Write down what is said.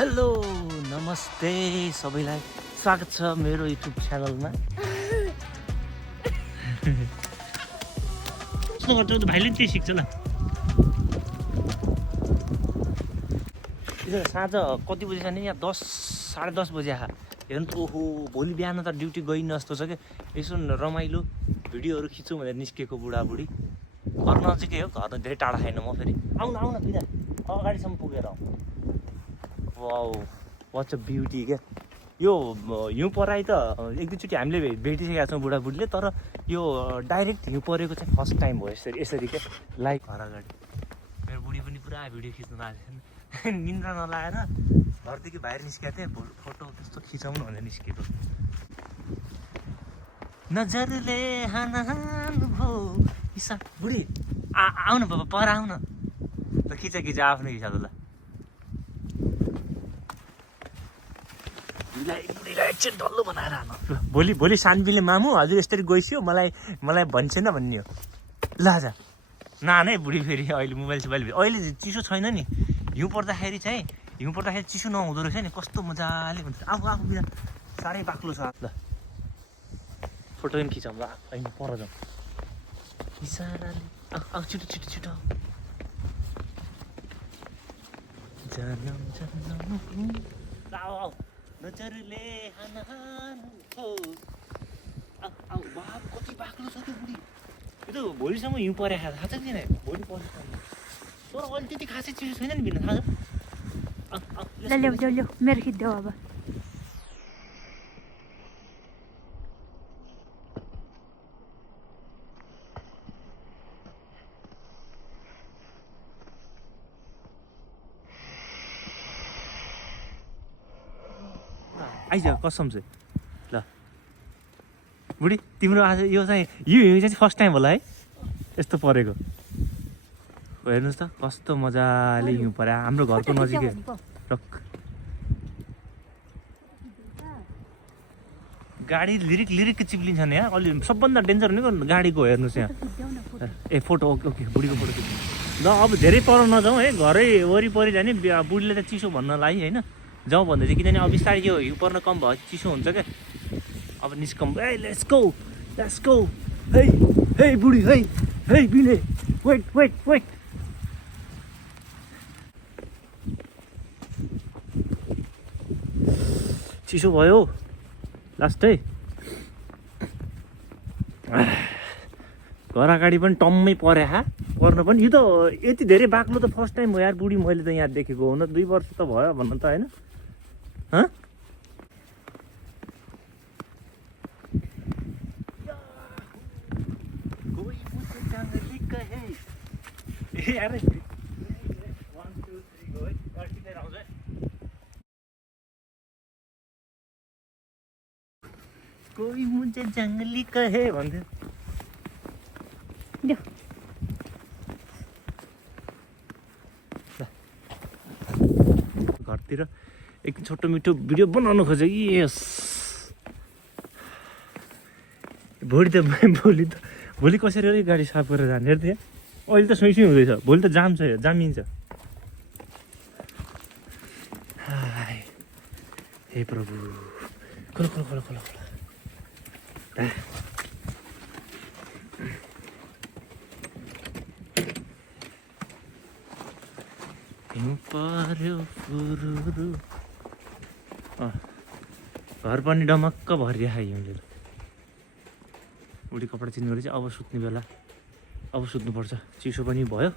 Hello नमस्ते सबैलाई स्वागत छ मेरो युट्युब च्यानलमा। कस्तो गर्छ त भाइले त्यही सिक्छ ल। साँझ कति बजी छ नि यहाँ 10 साढे 10 बजी आहा हेर्नु त। ओहो भोलि बिहान त ड्युटी गइन्न जस्तो छ क्या। यसो रमाइलो भिडियोहरू खिचौँ भनेर निस्केको बुढाबुढी। घर नजिकै हो, घर धेरै टाढा छैन। म फेरि आउन बिदा अगाडिसम्म पुगेर आउँ। वाउ वाट्स अ ब्युटी क्या। यो हिउँ पराइ त एक दुईचोटि हामीले भेटिसकेका छौँ बुढाबुढीले, तर यो डाइरेक्ट हिउँ परेको चाहिँ फर्स्ट टाइम हो। यसरी क्या लाइक घर अगाडि। मेरो बुढी पनि पुरा भिडियो खिच्नु लागेको थियो। निन्द्रा नलाएर घरदेखि बाहिर निस्केको थिएँ, फोटो त्यस्तो खिचाउनु भनेर निस्केको। नजरले हान भो हिसा बुढी आउन बाबा पर आउन त। खिच आफ्नो हिसाबले ल। बुढीलाई एकछिन डल्लो बनाएर आउनु। भोलि सानबीले मामु हजुर यसरी गइस्यो मलाई भन्छेन भन्ने हो। ल आज नानै बुढी फेरि अहिले मोबाइल अहिले चिसो छैन नि। हिउँ पर्दाखेरि चिसो नहुँदो रहेछ नि। कस्तो मजाले हुन्छ। आऊ बिना साह्रै बाक्लो छ। ल फोटो पनि खिचौँ ल। होइन पर जाउँ इसाराले। आऊ छिटो आऊ नजरले आऊ बाप कति बाक्लो छ त्यो बुढी। यो त भोलिसम्म हिउँ परे थाहा छ किन। भोलि पर्छ तर अहिले त्यति खासै चिसो छैन नि बिना थाहा छ। ल्याउ मेरो खिच्देऊ अब। आइज कसम चाहिँ ल। बुढी तिम्रो आज यो हिउँ चाहिँ फर्स्ट टाइम होला है यस्तो परेको। हेर्नुहोस् त कस्तो मजाले हिउँ पऱ्यो हाम्रो घरको नजिकै। गाडी लिरिक चिप्लिन्छ नि यहाँ। अलि सबभन्दा डेन्जर भनेको गाडीको। हेर्नुहोस् यहाँ ए फोटो ओके बुढीको फोटो खिच्नु ल। अब धेरै पर नजाउँ है, घरै वरिपरि जाने। बुढीले त चिसो भन्नलाई होइन जाउँ भन्दै चाहिँ, किनभने अब बिस्तारै यो हिउँ पर्न कम भयो चिसो हुन्छ क्या। अब निस्कौँ। ए लेट्स गो हे बुढी हे बिने वेट चिसो भयो लास्टै। घर अगाडि पनि टम्मै परे पर्नु पनि। यो त यति धेरै बाक्लो त फर्स्ट टाइम हो यार बुढी। मैले त यहाँ देखेको हुन 2 वर्ष त भयो भन्नु त होइन। कोही मुझे जङ्गली कहे भन्थ्यो। घरतिर एक छोटो मिठो भिडियो बनाउनु खोजेँ कि यस। भोलि कसरी गाडी साफ गरेर जाने हेर्थेँ। अहिले त सुई हुँदैछ, भोलि त जामिन्छ। हे प्रभु खोल हिउँ पर्यो फुरुरु। घर पनि डमक्क भरिया हिउँले। बुढी कपडा चिन्नु चाहिँ अब सुत्ने बेला, अब सुत्नुपर्छ। चिसो पनि भयो।